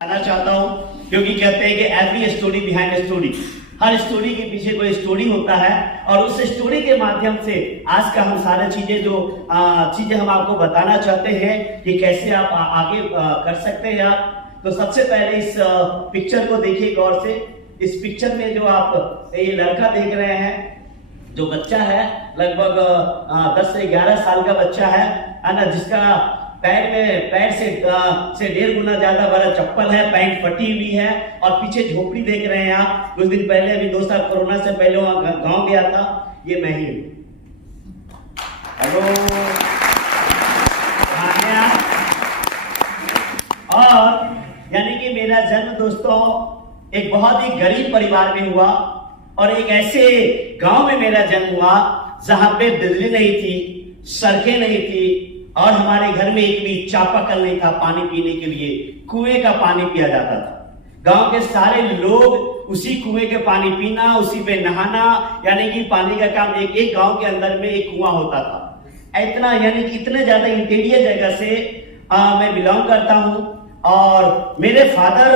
बताना चाहता हूं क्योंकि कहते हैं कि एवरी स्टोरी बिहाइंड स्टोरी, हर स्टोरी के पीछे कोई स्टोरी होता है और उस स्टोरी के माध्यम से आज का हम सारी चीजें हम आपको बताना चाहते हैं कि कैसे आप आगे कर सकते हैं आप। तो सबसे पहले इस पिक्चर को देखिए गौर से। इस पिक्चर में जो आप ये लड़का देख रहे हैं, जो बच्चा है लगभग 10 से 11 साल का बच्चा है ना, जिसका पैर से 1.5 गुना ज्यादा बड़ा चप्पल है, पैंट फटी हुई है और पीछे झोपड़ी देख रहे हैं आप। कुछ दिन पहले, अभी 2 साल कोरोना से पहले वहां गांव गया था, ये मैं ही हूं। हेलो, और यानी कि मेरा जन्म दोस्तों एक बहुत ही गरीब परिवार में हुआ और एक ऐसे गांव में मेरा जन्म हुआ जहां पे बिजली नहीं थी, सड़कें नहीं थी और हमारे घर में एक भी चापाकल नहीं था पानी पीने के लिए। कुएं का पानी पिया जाता था। गांव के सारे लोग उसी कुएं के पानी पीना, उसी पे नहाना, यानी कि पानी का काम एक गांव के अंदर में एक कुआं होता था। इतना यानी कि इतने ज्यादा इंटीरियर जगह से मैं बिलोंग करता हूं और मेरे फादर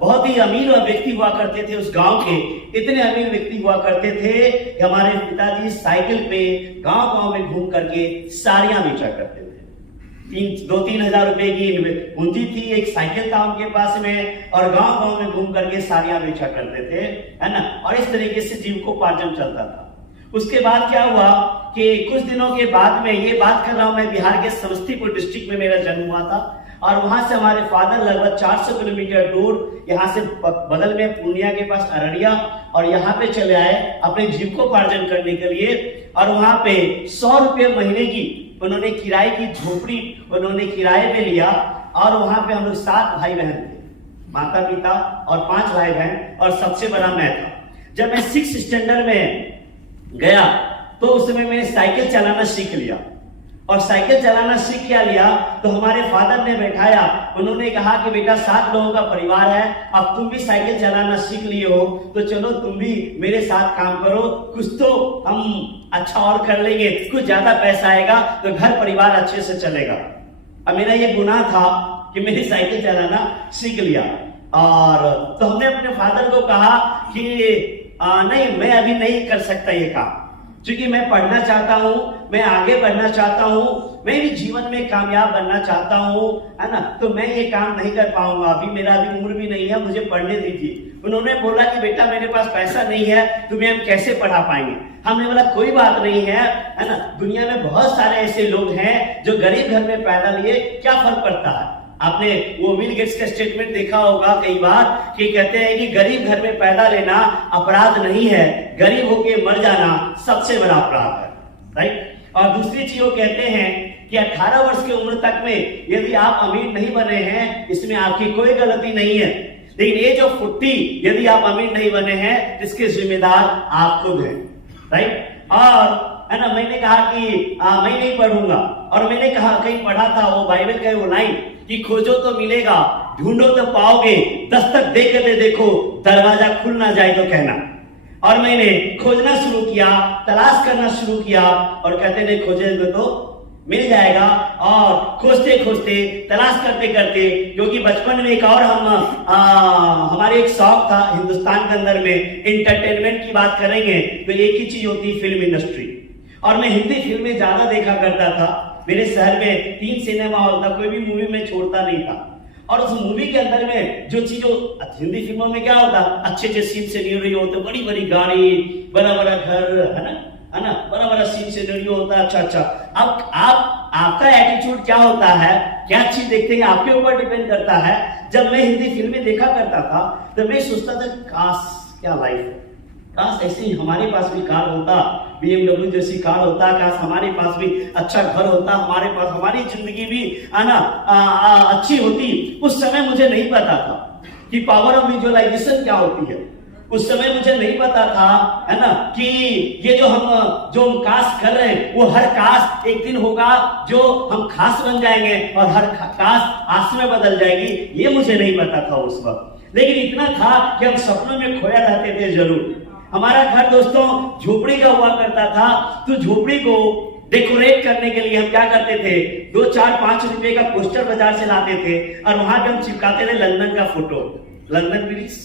बहुत ही अमीर व्यक्ति हुआ करते थे उस गांव के। इतने अमीर व्यक्ति हुआ करते थे कि हमारे पिताजी साइकिल पे गांव में घूम करके साड़ियां बेचा करते थे। 2-3 हजार रुपए की पूंजी थी, एक साइकिल था उनके पास में और गांव में घूम करके साड़ियां बेचा करते थे, है ना। और इस तरीके से जीविकोपार्जन चलता था। उसके बाद क्या हुआ कि कुछ दिनों के बाद में, ये बात कर रहा हूं मैं, बिहार के समस्तीपुर डिस्ट्रिक्ट में मेरा जन्म हुआ था और वहां से हमारे फादर लगभग 400 किलोमीटर दूर, यहाँ से बगल में पूर्णिया के पास अररिया, और यहाँ पे चले आए अपने जीविकोपार्जन करने के लिए। और वहां पे 100 रुपये महीने की उन्होंने किराए की झोपड़ी उन्होंने किराए पे लिया और वहां पे हम लोग 7 भाई बहन थे, माता पिता और 5 भाई बहन, और सबसे बड़ा मैं था। जब मैं 6th स्टैंडर्ड में गया तो उस समय मैंने साइकिल चलाना सीख लिया और साइकिल चलाना सीख क्या लिया तो हमारे फादर ने बैठाया, उन्होंने कहा कि बेटा 7 लोगों का परिवार है, अब तुम भी साइकिल चलाना सीख लिए हो तो चलो तुम भी मेरे साथ काम करो, कुछ तो हम अच्छा और कर लेंगे, कुछ ज्यादा पैसा आएगा तो घर परिवार अच्छे से चलेगा। अब मेरा ये गुनाह था कि मेरी साइकिल चलाना सीख लिया और तो हमने अपने फादर को कहा कि नहीं, मैं अभी नहीं कर सकता ये काम, क्योंकि मैं पढ़ना चाहता हूं, मैं आगे बढ़ना चाहता हूं, मैं भी जीवन में कामयाब बनना चाहता हूं, है ना, तो मैं ये काम नहीं कर पाऊंगा, अभी मेरा अभी उम्र भी नहीं है, मुझे पढ़ने दीजिए। उन्होंने बोला कि बेटा मेरे पास पैसा नहीं है, तुम्हें हम कैसे पढ़ा पाएंगे। हमने बोला कोई बात नहीं है ना, दुनिया में बहुत सारे ऐसे लोग हैं जो गरीब घर में पैदा लिए, क्या फर्क पड़ता है। आपने वो बिल गेट्स का स्टेटमेंट देखा होगा कई बार कि कहते हैं कि गरीब घर में पैदा लेना अपराध नहीं है, गरीब होके मर जाना सबसे बड़ा अपराध है, राइट। और दूसरी चीज वो कहते हैं कि 18 वर्ष की उम्र तक में यदि आप अमीर नहीं बने हैं, इसमें आपकी कोई गलती नहीं है, लेकिन एज ऑफ 40 यदि आप अमीर नहीं बने हैं, इसके जिम्मेदार आप खुद हैं, राइट। और है ना, मैंने कहा कि मैं नहीं पढ़ूंगा और मैंने कहा कहीं पढ़ा था वो बाइबल का वो लाइन कि खोजो तो मिलेगा, ढूंढो तो पाओगे, दस्तक दे के देखो, दरवाजा खुल ना जाए तो कहना। और मैंने खोजना शुरू किया, तलाश करना शुरू किया और कहते नहीं खोजेंगे तो मिल जाएगा। और खोजते खोजते, तलाश करते करते, क्योंकि बचपन में एक और हमारे एक शौक था हिंदुस्तान के अंदर में, एंटरटेनमेंट की बात करेंगे तो एक ही चीज होती है फिल्म इंडस्ट्री, और मैं हिंदी फिल्में ज्यादा देखा करता था। मेरे शहर में 3 सिनेमा हॉल था, कोई भी मूवी में छोड़ता नहीं था। और उस मूवी के अंदर में जो चीजों, हिंदी फिल्मों में क्या होता, अच्छे सीन सिनेरियो होते, बड़ी बड़ी गाड़ी, बड़ा बड़ा घर, है ना, बड़ा बड़ा सीन सिनेरियो होता है। अच्छा, अब आपका एटीट्यूड क्या होता है, क्या चीज देखते हैं, आपके ऊपर डिपेंड करता है। जब मैं हिंदी फिल्में देखा करता था तो मैं सोचता था काश क्या लाइफ है, काश ऐसी हमारे पास भी कार होता, BMW जैसी कार होता, काश हमारे पास भी अच्छा घर होता, हमारे पास हमारी जिंदगी भी अच्छी होती। उस समय मुझे नहीं पता था कि पावर ऑफ विजुअलाइजेशन क्या होती है। उस समय मुझे नहीं पता था, है ना, कि ये जो हम काश कर रहे हैं वो हर काश एक दिन होगा जो हम खास बन जाएंगे और हर काश आस में बदल जाएगी, ये मुझे नहीं पता था उस वक्त। लेकिन इतना था कि हम सपनों में खोया रहते थे जरूर। हमारा घर दोस्तों झोपड़ी का हुआ करता था, तो झोपड़ी को डेकोरेट करने के लिए हम क्या करते थे, 2, 4, 5 रुपए का पोस्टर बाजार से लाते थे और वहां पे हम चिपकाते थे लंदन का फोटो, लंदन पेरिस,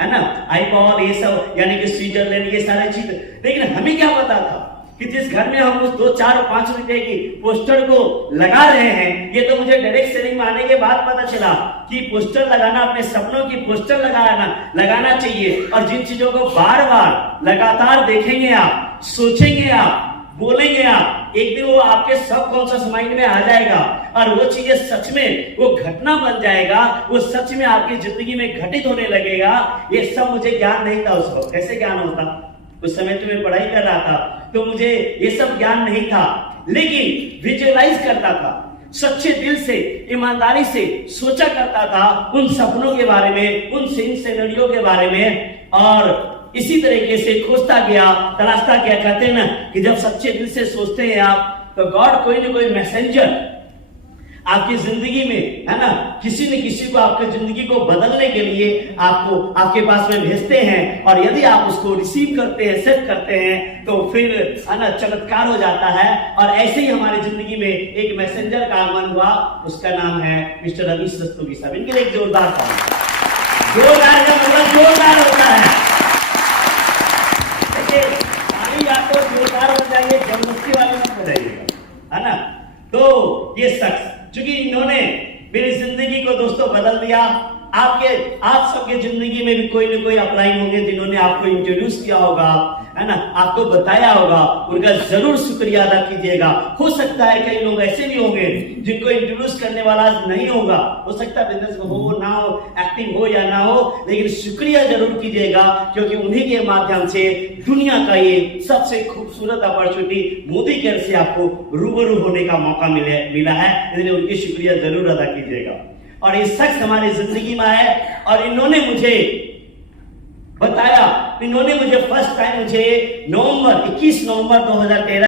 है ना, आईपॉल, ये सब, यानी कि स्विट्जरलैंड, ये सारे चीज। लेकिन हमें क्या पता था कि जिस घर में हम उस 2, 4 और 5 रुपए की पोस्टर को लगा रहे हैं, ये तो मुझे डायरेक्ट सेलिंग में आने के बाद पता चला कि पोस्टर लगाना, अपने सपनों की पोस्टर लगाना चाहिए। और जिन चीजों को बार बार लगातार देखेंगे आप, सोचेंगे आप, बोलेंगे आप, एक दिन वो आपके सबकॉन्शियस माइंड में आ जाएगा और वो चीजें सच में वो घटना बन जाएगा, वो सच में आपकी जिंदगी में घटित होने लगेगा। ये सब मुझे ज्ञान नहीं था उस वक्त। कैसे ज्ञान होता? उस समय तो मैं पढ़ाई कर रहा था, तो मुझे ये सब ज्ञान नहीं था, लेकिन विजुअलाइज करता था, सच्चे दिल से, ईमानदारी से सोचा करता था उन सपनों के बारे में, उन सिनेरियो के बारे में, और इसी तरीके से खोजता गया, तलाशता गया। कहते हैं ना कि जब सच्चे दिल से सोचते हैं आप, तो गॉड कोई ना कोई मैसेंजर आपकी जिंदगी में, है ना, किसी न किसी को आपकी जिंदगी को बदलने के लिए आपको आपके पास में भेजते हैं। और यदि आप उसको रिसीव करते हैं, एक्सेप्ट करते हैं, तो फिर, है ना, चमत्कार हो जाता है। और ऐसे ही हमारी जिंदगी में एक मैसेंजर का आगमन हुआ, उसका नाम है मिस्टर रवीश रस्तोगी साहब। इनके लिए एक जोरदार ताली। जोरदार का मतलब जोरदार होता है। देखिए, आपको जोरदार हो जाइए, जबरदस्ती वाले मत हो जाइएगा, है ना। तो ये शख्स, चूंकि इन्होंने मेरी जिंदगी को दोस्तों बदल दिया, आप सबके जिंदगी में भी कोई ना कोई अपलाइन होंगे जिन्होंने आपको इंट्रोड्यूस किया होगा, है ना, आपको बताया होगा, उनका जरूर शुक्रिया अदा कीजिएगा। हो सकता है कई लोग ऐसे भी होंगे जिनको इंट्रोड्यूस करने वाला नहीं होगा, हो सकता है बिजनेस में हो ना हो, एक्टिंग हो या ना हो, लेकिन शुक्रिया जरूर कीजिएगा, क्योंकि उन्हीं के माध्यम से दुनिया का ये सबसे खूबसूरत अपॉर्चुनिटी मोदी केयर से आपको रूबरू होने का मौका मिला है, इसलिए उनकी शुक्रिया जरूर अदा कीजिएगा। और ये शख्स हमारी जिंदगी में आए और इन्होंने मुझे बताया, इन्होंने मुझे फर्स्ट टाइम मुझे 21 नवंबर 2013